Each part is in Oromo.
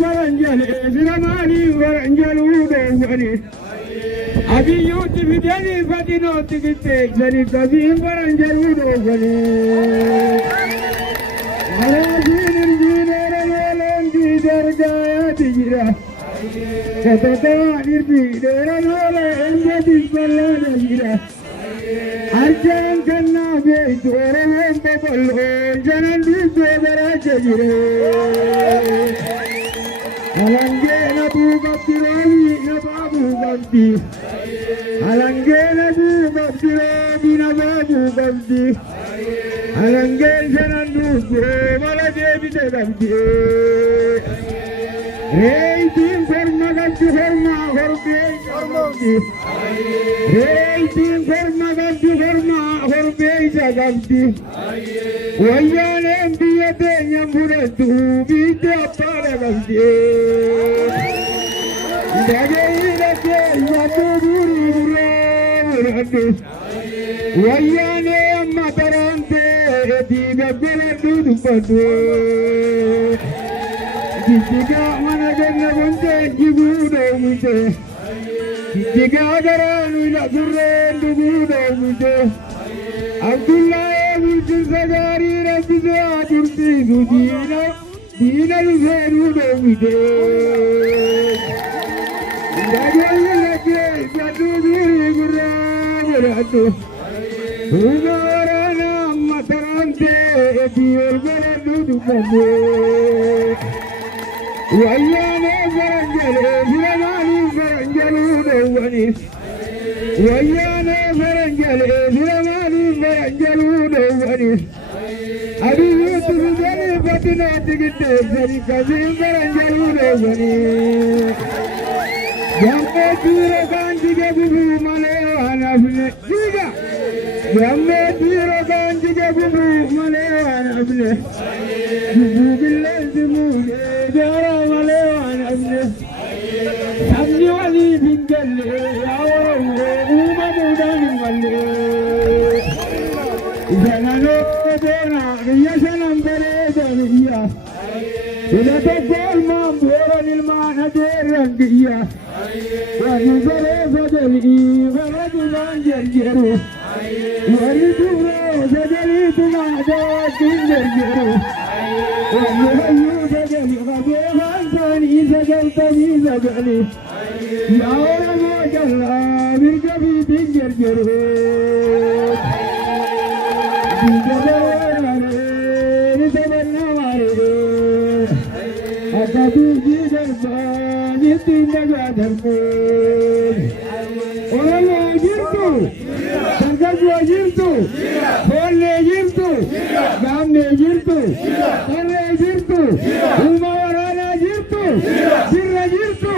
فرنجل إسلاماني فرنجل ودوغني أبي يوت في دني فتنوت كتيك سني كبير فرنجل ودوغني أراجين الجين رمالين في درجة تجرى فتتواني في درمالين جديد بلان جرى أجان كنا بيت ورمهم ببلغون جنن بيت وبراج جرى Alangena buka tirani na babu ganti. Alangena buka tirani na babu ganti. Alangena nuku mala devi de ganti. Hey tim farma ganti farma horbe ganti. Hey tim farma ganti farma horbe ganti. Wayane mbiyate nyambure tu bide apare ganti. Wayane amma tarante diga belendu padu diga mana ganna gonte jibudo mite diga garanu la durrendu budo mite Abdullah ibn Zagari rabbiza durti dina dina luzerudo mite Umarana matarante diyorganu dukane Wayane farangale firamani farangalu dawani Wayane farangale firamani farangalu dawani Adi yutu jari patina tigite sari kazi farangalu dawani Yamme tiro ganji ke bubu male anafne jiga Yamme tiro ganji ke bubu male anafne Bubu billahi mule jara male anafne Samni wali bingalle awro uma budani malle Janano dena yasanam bere daniya Ila taqal ma bora lil mana derangiya ونزل فدلي فرجلا جرجرو ونزورو فدليت معدات جرجرو ونهيو فدلي غبيها ثاني سجلت في سجلي يا ولما جلا بالكبيت جرجرو نتمنى ماري أتبي جدربان يتنجا دربان ولا جرتو تنجا جرتو ولا جرتو قام جرتو ولا جرتو وما ورانا جرتو سر جرتو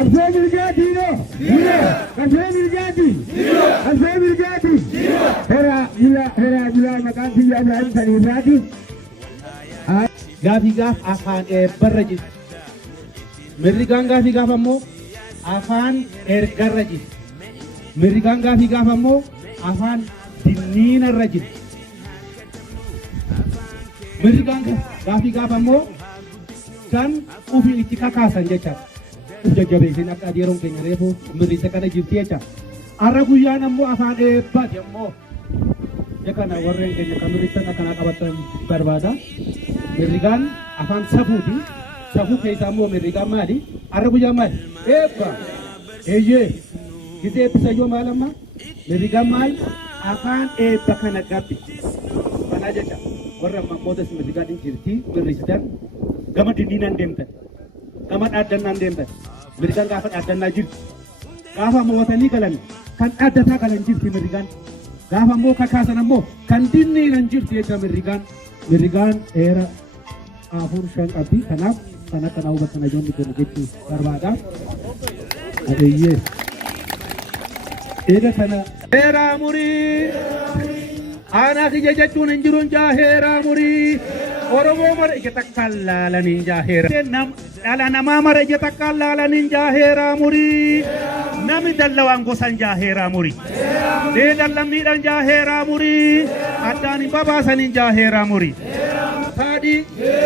أفهم الجاتينو أفهم الجاتي أفهم الجاتي هرا مكان في أبراهيم سنيساتي Gaafi gaaf afaan eebbarra jiru. Mirrigaan gaafi gaaf ammoo afaan ergarra jiru. Mirrigaan gaafi gaaf ammoo afaan dinniinarra jiru. Mirrigaan gaafi gaaf ammoo kan ofii itti kakaasan jechaadha. Uf jajjabeessin akka adeeroon keenya reefu mirriisa kana jirti jecha. Har'a guyyaan ammoo afaan eebbaati ammoo. Yakana warreen keenya kan mirriisa kana qabatan barbaada. Mirrigaan afaan safuuti. Safuu keessaa immoo mirrigaan maali? Har'a guyyaa maali? Eebba. Eeyyee. Gita eebbisa yoo maal amma? Mirrigaan maal? Afaan eebba kana qabdi. Kanaa jecha warra ammootas mirrigaan hin jirti mirriisitan gama dinniinaan deemtan. Gama dhaaddannaan deemtan. Mirrigaan gaafa dhaaddannaa jirti. Gaafa mo'atanii galan kan dhaaddataa galan jirti mirrigaan. Gaafa immoo kakaasan ammoo kan dinniinaan jirti jecha mirrigaan. Mirrigaan dheera afur shan qabdi kanaaf kana kana hubatan ajoonni kun jechuu barbaada. Adeeyyee. Eega kana heeraa murii aanaa kiyya jechuun hin jiruun jaa heeraa murii Oromoo mara ija takkaan laalanii jaa heeraa. Dhala namaa mara ija takkaan laalanii jaa heeraa murii. Nami dallawaan gosan jaa heeraa murii. Dallamniidhaan jaa heeraa murii. Addaan hin babaasanin jaa heeraa murii.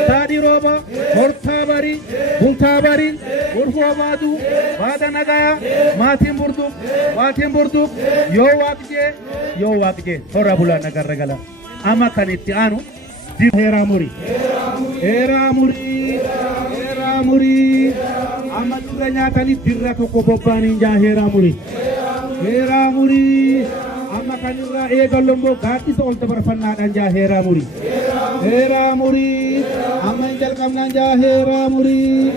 Tadi roba, hortabari, buntabari, urfomadu, badanagaya, matin burdu, yo wakje, hora bula nagaragala. Ama kaniti anu, di hera muri, ama duranya tani dirra toko bobani ja hera muri, ama kanira egalombo gati so olta barfanna dan ja hera muri, ama injal kamna ja hera muri,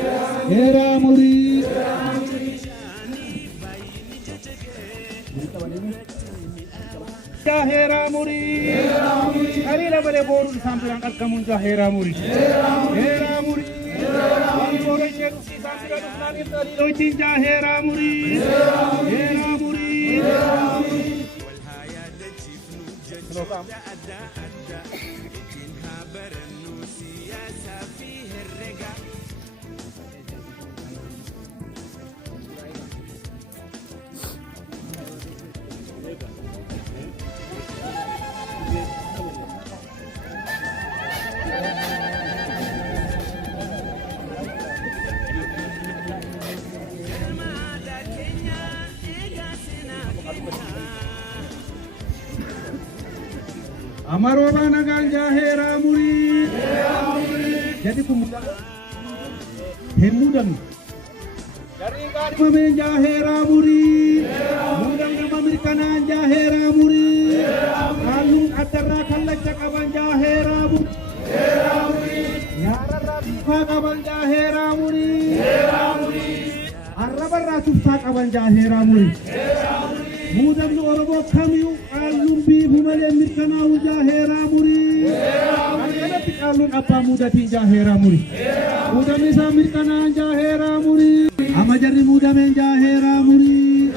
Jahera muri, hari la bale boru sampai angkat kamu jahera muri, Boleh cek si sampai nani tadi loitin jahera muri, Amaroba nagan jahera muri, jadi pemuda hemudam. Dari kali mame jahera muri, mudang nama mirkanan jahera muri, alung atara kalla cakaban jahera muri, nyara rabi kaban jahera muri, arrabar rasuf cakaban jahera muri. Mudam nu orobo kamiu alun bi bumale mirkana jahera muri. Ana tikalun apa muda ti jahera muri. Mudam isa mirkana jahera muri. Amajari mudam jahera muri.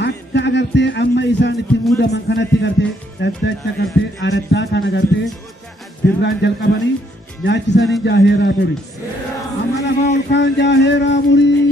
Akka agarte amma isan ti muda mankana ti garte dadda garte aretta kana garte dirran jalqabani nyaachisan jahera muri. Amala faul kan jahera muri.